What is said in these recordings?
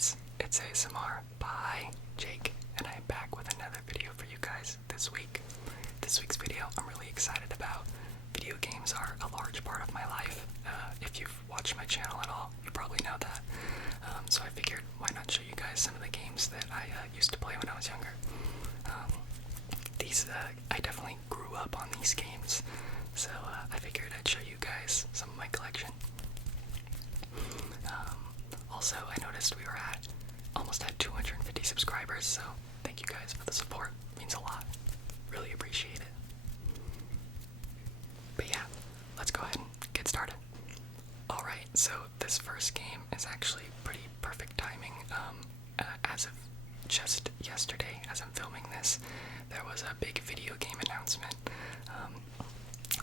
guys, it's ASMR by Jake, and I'm back with another video for you guys this week. This week's video I'm really excited about. Video games are a large part of my life. If you've watched my channel at all, you probably know that. So I figured, why not show you guys some of the games that I used to play when I was younger. I definitely grew up on these games, so I figured I'd show you guys some of my collection. Also, I noticed we were almost at 250 subscribers, so thank you guys for the support. It means a lot. Really appreciate it. But yeah, let's go ahead and get started. Alright, so this first game is actually pretty perfect timing. As of just yesterday, as I'm filming this, there was a big video game announcement.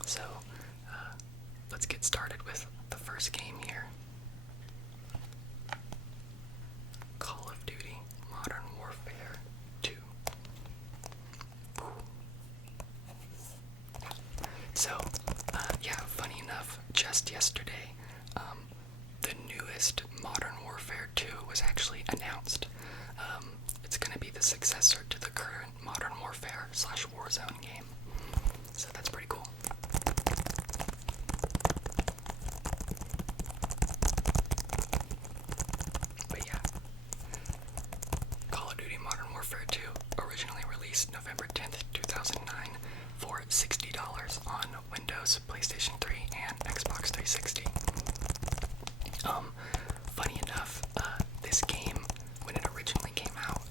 So let's get started with the first game here. Call of Duty Modern Warfare 2. So, yeah, funny enough, just yesterday, the newest Modern Warfare 2 was actually announced. It's going to be the successor to the current Modern Warfare / Warzone game. So that's pretty cool. But yeah, Call of Duty Modern Warfare 2 originally released November 10th, 2009 for $60 on Windows, PlayStation 3, and Xbox 360. Funny enough, this game, when it originally came out,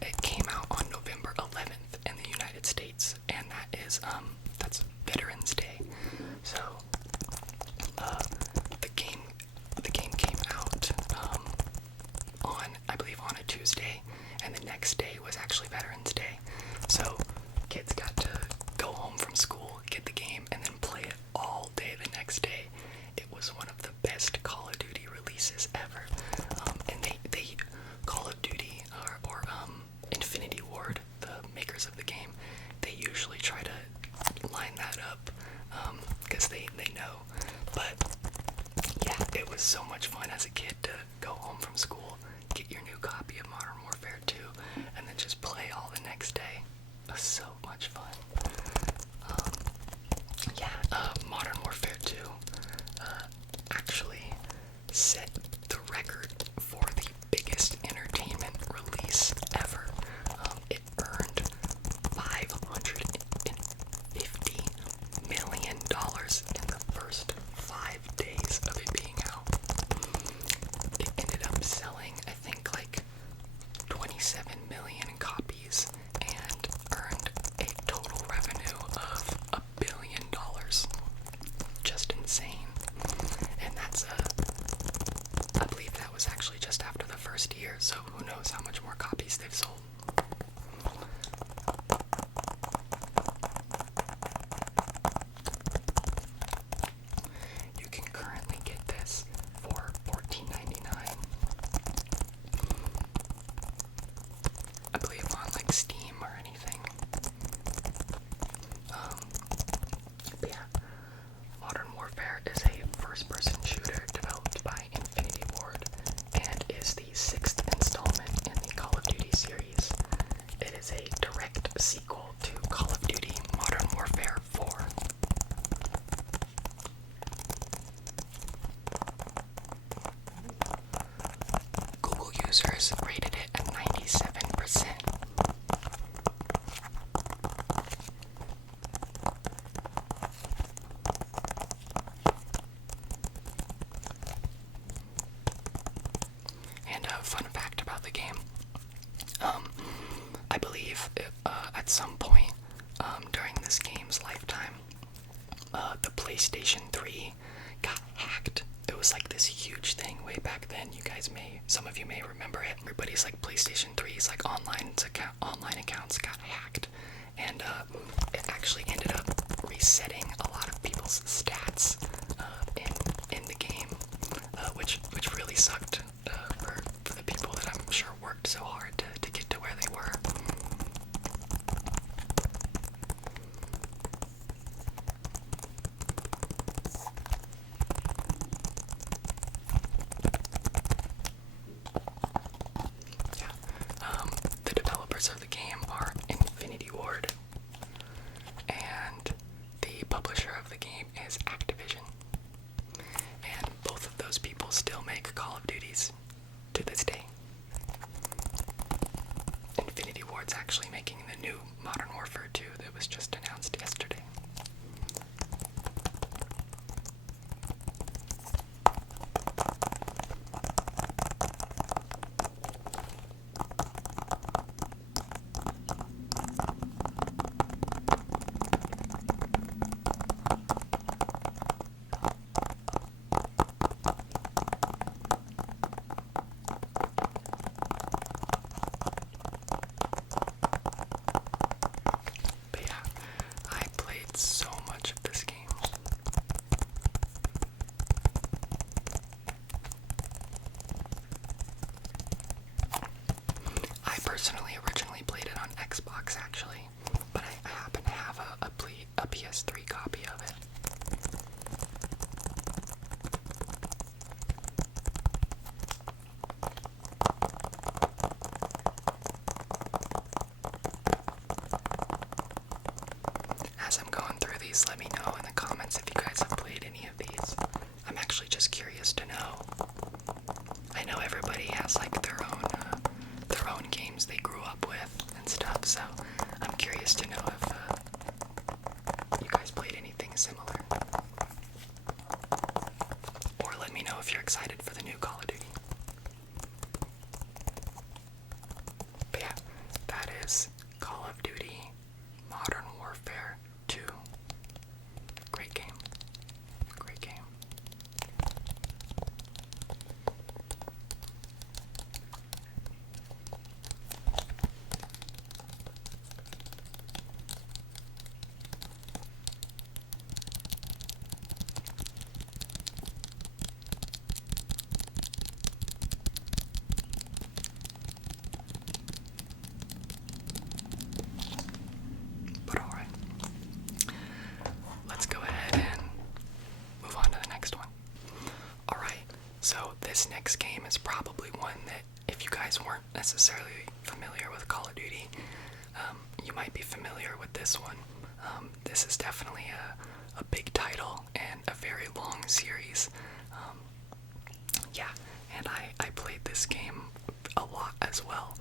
it came out on November 11th in the United States, and that's Veterans Day. So, the game came out on, I believe, on a Tuesday, and the next day was actually Veterans Day. So kids got to go home from school, get the game, and then play it all day the next day. It was one of the best Call of Duty releases ever. And they Call of Duty or Infinity Ward, the makers of the game, they usually try to line that up because they know. But yeah, it was so much fun as a kid to go home from school, get your new copy of Modern Warfare 2, and then just play all the next day. It was so much fun. Modern Warfare 2 actually set the record for the biggest entertainment release ever. It earned $550 million in the first 5 days of it being out. It ended up selling, I think, like 27 million copies and earned a total revenue of $1 billion. Just insane. And I believe that was actually just after the first year, so who knows how much more copies they've sold. You can currently get this for $14.99. I believe on like Steam or anything. But yeah, Modern Warfare is a first-person shooter developed by Infinity Ward and is the 6th installment in the Call of Duty series. It is a direct sequel to Call of Duty Modern Warfare 4. Google users rated it at 97%. And a fun fact about the game, I believe at some point during this game's lifetime, the PlayStation 3 got hacked. It was like this huge thing way back then. Some of you may remember it. Everybody's like PlayStation 3's like online accounts got hacked, and it actually ended up resetting a lot of people's stats in the game, which really sucked for the people that I'm sure worked so hard to get to where they were. Warfare 2 that was just announced yesterday. But yeah, I played so much of this game. I personally originally played it on Xbox actually, but I happen to have a PS3 copy of it. As I'm going through these, let me know in the comments if you guys have played any of these. I'm actually just curious to know. I know everybody has like their own games they grew up with and stuff, so I'm curious to know if you guys played anything similar. Or let me know if you're excited for the new Call of Duty. But yeah, that is Call of Duty Modern Warfare 2. Great game. Great game. But alright. Let's go ahead and move on to the next one. Alright, so this next game is probably one that if you guys weren't necessarily familiar with Call of Duty, you might be familiar with this one. This is definitely a big title and a very long series. Yeah, and I played this game a lot as well.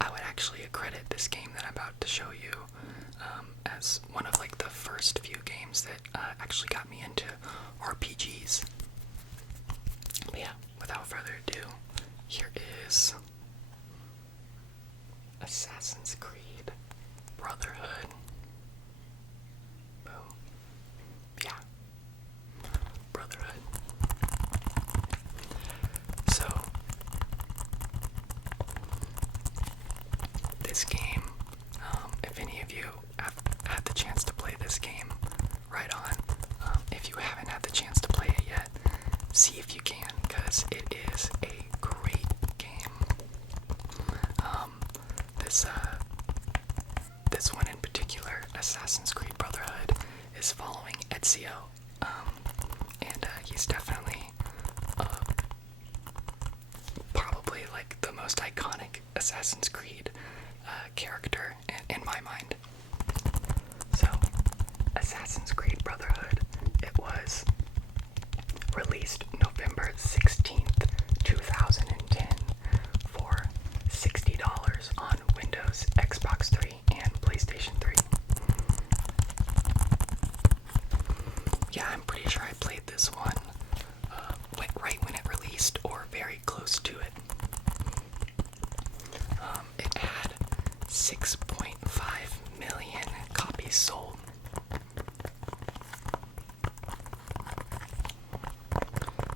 I would actually accredit this game that I'm about to show you as one of like the first few games that actually got me into RPGs. But yeah, without further ado, here is Assassin's Creed Brotherhood. Boom. Yeah. Brotherhood. So, this game, if any of you have had the chance to play this game, right on. If you haven't had the chance to play it yet, see if you can, because it is a great game. This one in particular, Assassin's Creed Brotherhood, is following Ezio, and he's definitely probably like the most iconic Assassin's Creed character in my mind. So, Assassin's Creed Brotherhood, it was released November 16th, 2010 for $60 on Windows, Xbox 3, and PlayStation 3. Yeah, I'm pretty sure I played this one right when it released or very close to it. It had 6.5 million copies sold.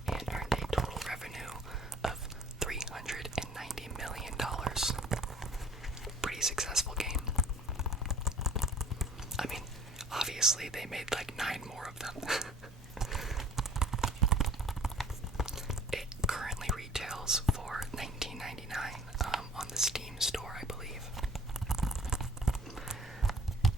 And earned a total revenue of $390 million. Pretty successful game. I mean, obviously they made like 9 more of them. It currently retails for $19.99 on the Steam store, I believe.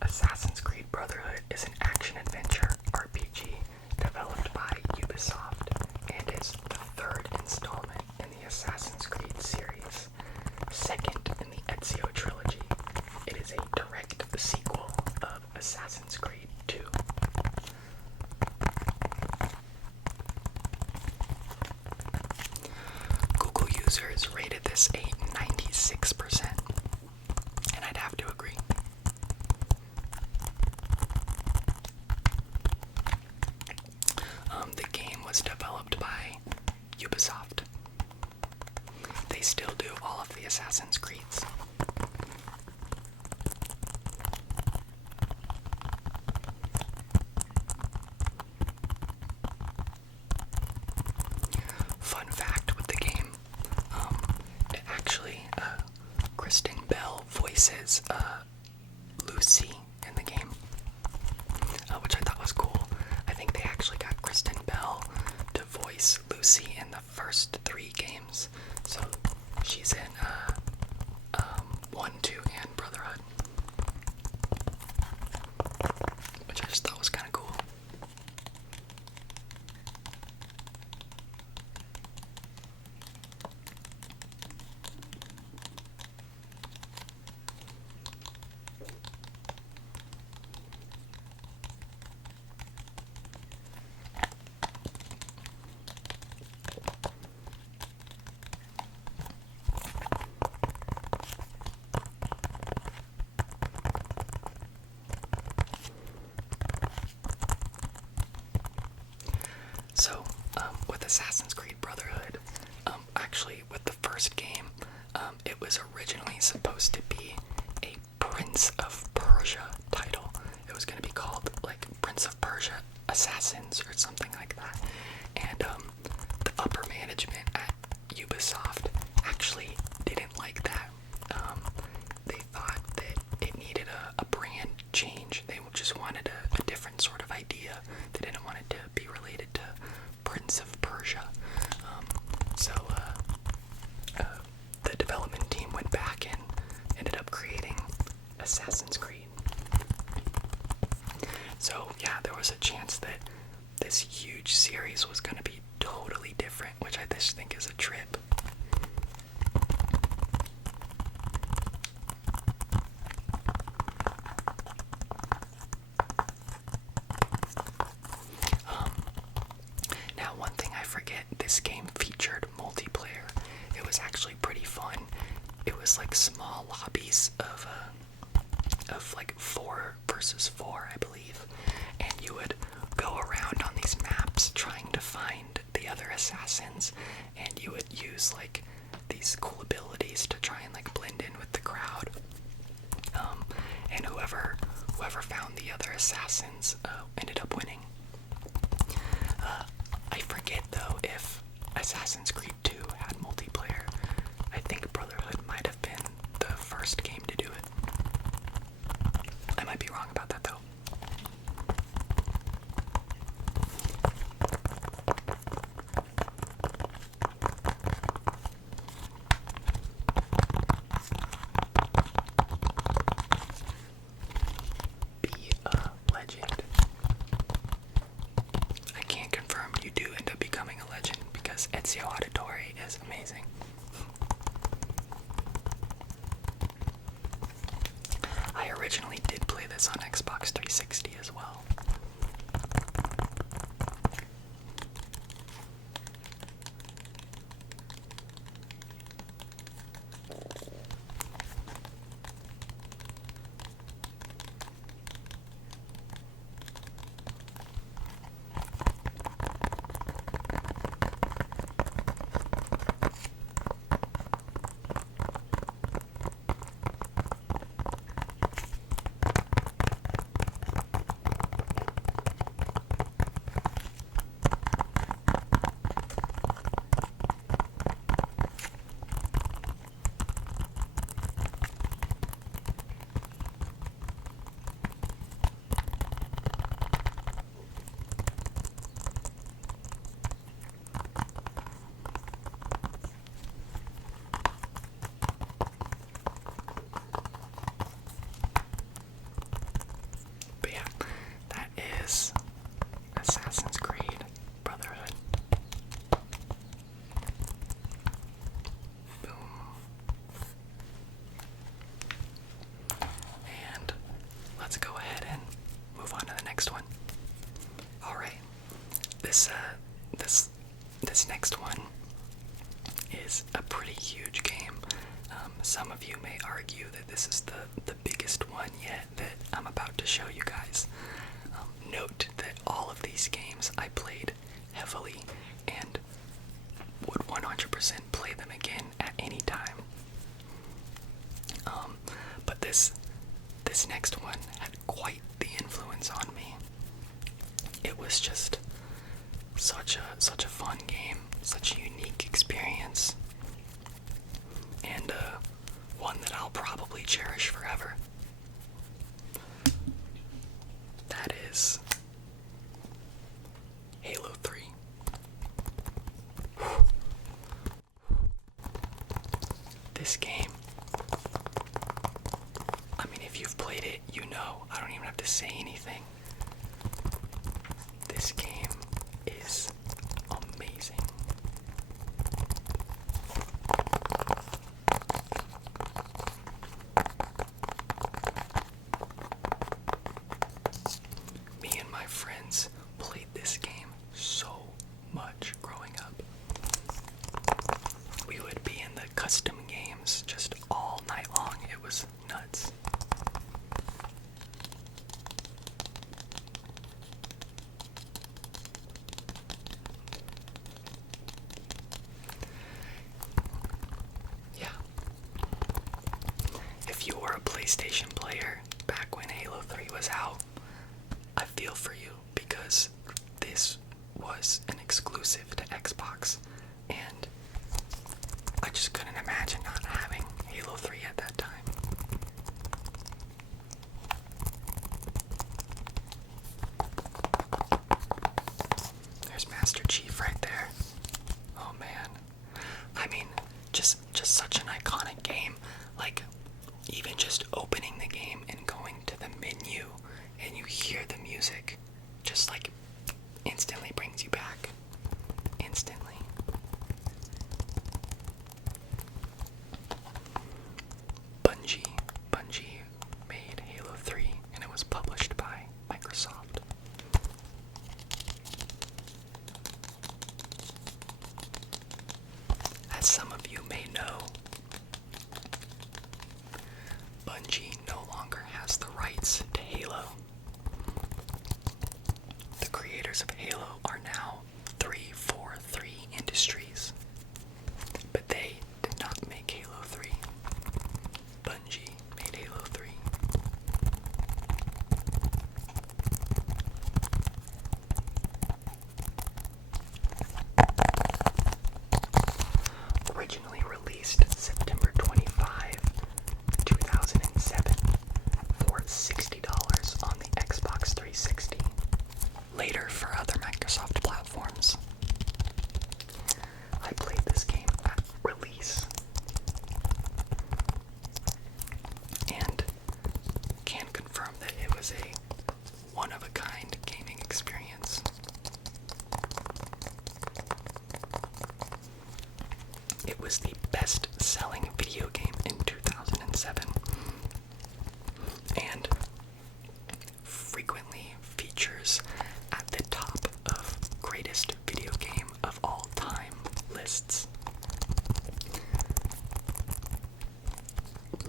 Assassin's Creed Brotherhood is an action-adventure RPG developed by Ubisoft and is the third installment in the Assassin's Creed series, second in the Ezio trilogy. It is a direct sequel of Assassin's Creed 2. Google users rated this a 96%, and I'd have to agree. still do all of the Assassin's Creeds. Fun fact with the game, it actually, Kristen Bell voices Lucy in the game, which I thought was cool. I think they actually got Kristen Bell to voice Lucy in the first 3 games. So she's in 1, 2, and Brotherhood, which I just thought was kind of cool. So, with Assassin's Creed Brotherhood, actually with the first game, it was originally supposed to be a Prince of Persia title. It was going to be called, like, Prince of Persia Assassins or something like that. And, the upper management at Ubisoft actually didn't like that. They thought that it needed a brand change. They just wanted a different sort of idea. They didn't want it to be related to Prince of Persia. So the development team went back and ended up creating Assassin's Creed. So yeah, there was a chance that this huge series was going to be totally different, which I just think is a trip. Now, one thing I forget, this game featured multiplayer. It was actually pretty fun. It was like small lobbies of like 4 versus 4, I believe, and you would go around on these maps trying to find the other assassins, and you would use like these cool abilities to try and like blend in with the crowd. And whoever found the other assassins ended up winning. I forget though if Assassin's Creed 2 had multiplayer. I think Brotherhood might have been the first game to do it. I might be wrong about that though. Be a legend. I can't confirm you do end up becoming a legend because Ezio Auditore is amazing. I originally did play this on Xbox 360 as well. But yeah, that is Assassin's Creed Brotherhood. Boom. And let's go ahead and move on to the next one. Alright. This next one is a pretty huge game. Some of you may argue that this is the biggest one yet that I'm about to show you guys. Note that all of these games I played heavily and would 100% play them again at any time. But this next one had quite the influence on me. It was just such a fun game, such a unique experience, and one that I'll probably cherish forever. That is Halo 3. This game, I mean, if you've played it, you know, I don't even have to say anything. This game is amazing. Me and my friends played this game so much growing up. We would be in the custom games just all night long. It was nuts. Yeah. If you were a PlayStation player back when Halo 3 was out, I feel for you, because this was an exclusive to Xbox, and I just couldn't imagine not having Halo 3 at that time. There's Master Chief right there. Oh man. I mean, just such an iconic game. Like, even just opening the game and going to the menu and you hear the music, just like instantly brings you back. Instantly. Bungie made Halo 3, and it was published by Microsoft. As some of you may know, Bungie no longer has the rights to Halo. The creators of Halo are now 343 Industries, but they did not make Halo 3. Bungie made Halo 3. Originally released September 25, 2007 for $60 on the Xbox 360. Later for other Microsoft platforms. I played this game at release and can confirm that it was a one-of-a-kind gaming experience. It was the best-selling video game in 2007 and frequently features at the top of greatest video game of all time lists.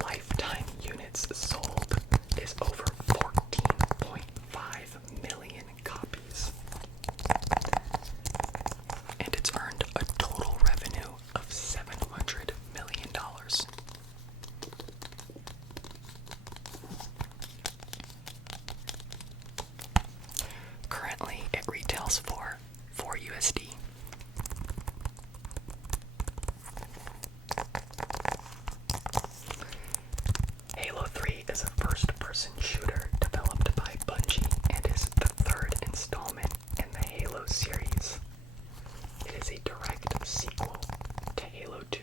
Lifetime units sold is over 14.5 million copies. And it's earned a total revenue of $700 million. Currently, it retails for $4. Halo 3 is a first-person shooter developed by Bungie and is the third installment in the Halo series. It is a direct sequel to Halo 2.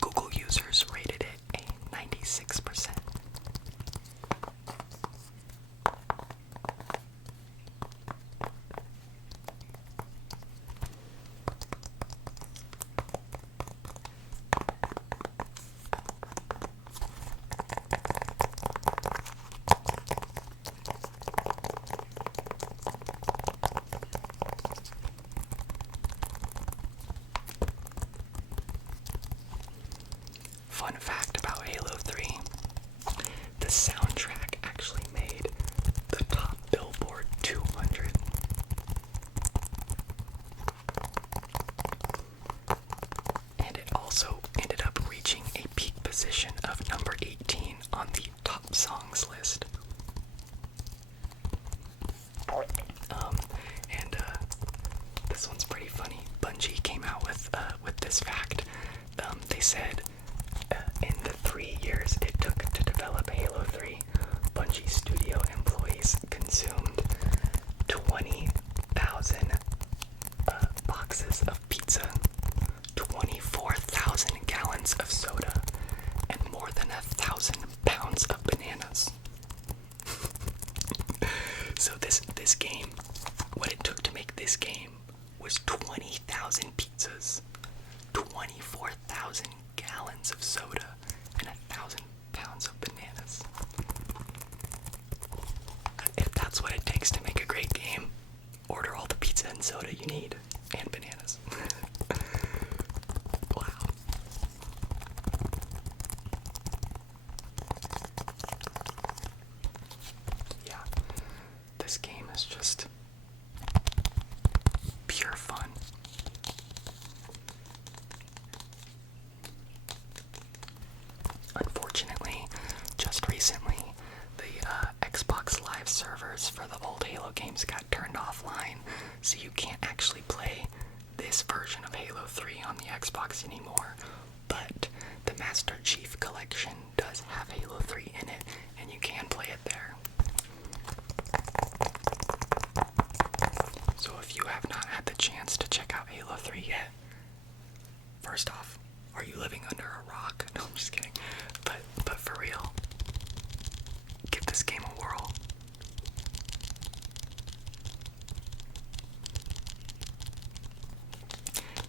Google users rated it a 96%. Fun fact about Halo 3, the soundtrack actually made the top Billboard 200 Bungie came out with this fact. They said in the 3 years it took to develop Halo 3, Bungie studio employees consumed 20,000 boxes of pizza, 24,000 gallons of soda, and more than 1,000 pounds of bananas. So this game, what it took to make this game was 20,000 pizzas, 24,000 gallons of soda, and 1,000 pounds of bananas. If that's what it takes to make a great game, order all the pizza and soda you need, and bananas. Wow. Yeah, this game is just pure fun. Unfortunately, just recently, the Xbox Live servers for the old Halo games got turned offline, so you can't actually play this version of Halo 3 on the Xbox anymore. But the Master Chief Collection does have Halo 3 in it, and you can play it there. So if you have not had the chance to check out Halo 3 yet, first off, are you living under a rock? No, I'm just kidding. But for real, give this game a whirl.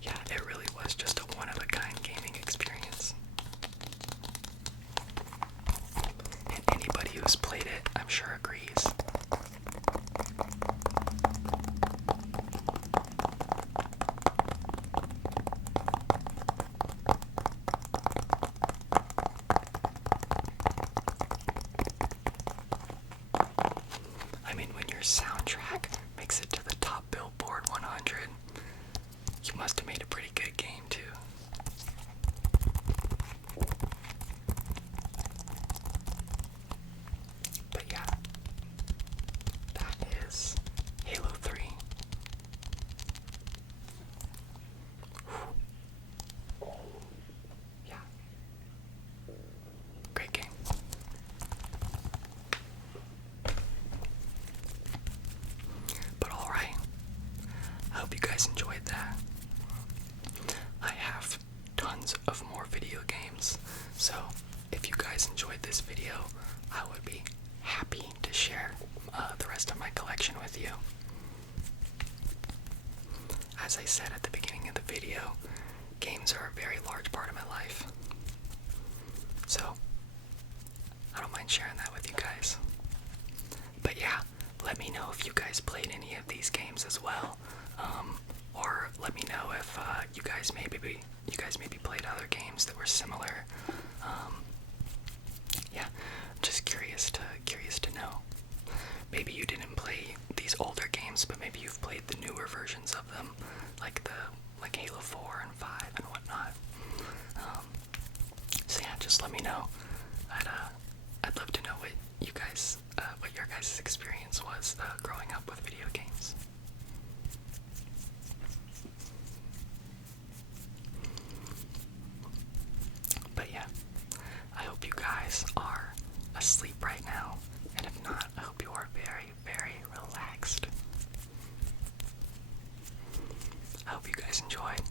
Yeah, it really was just a one-of-a-kind gaming experience. And anybody who's played it, I'm sure agrees. I mean, when your soundtrack makes it to the top Billboard 100, you must have made a pretty good game, too. But yeah, that is Halo 3. Yeah. Great game. But alright, I hope you guys enjoyed that. I have tons of more video games, so if you guys enjoyed this video, I would be happy to share the rest of my collection with you. As I said at the beginning of the video, games are a very large part of my life. So, I don't mind sharing that with you guys. But yeah, let me know if you guys played any of these games as well. Or let me know if you guys maybe played other games that were similar. Yeah, just curious to know. Maybe you didn't play these older games, but maybe you've played the newer versions of them, like Halo 4 and 5 and whatnot. So yeah, just let me know. I'd love to know what your guys' experience was growing up with video games. But yeah, I hope you guys are asleep right now, and if not, I hope you are very, very relaxed. I hope you guys enjoyed.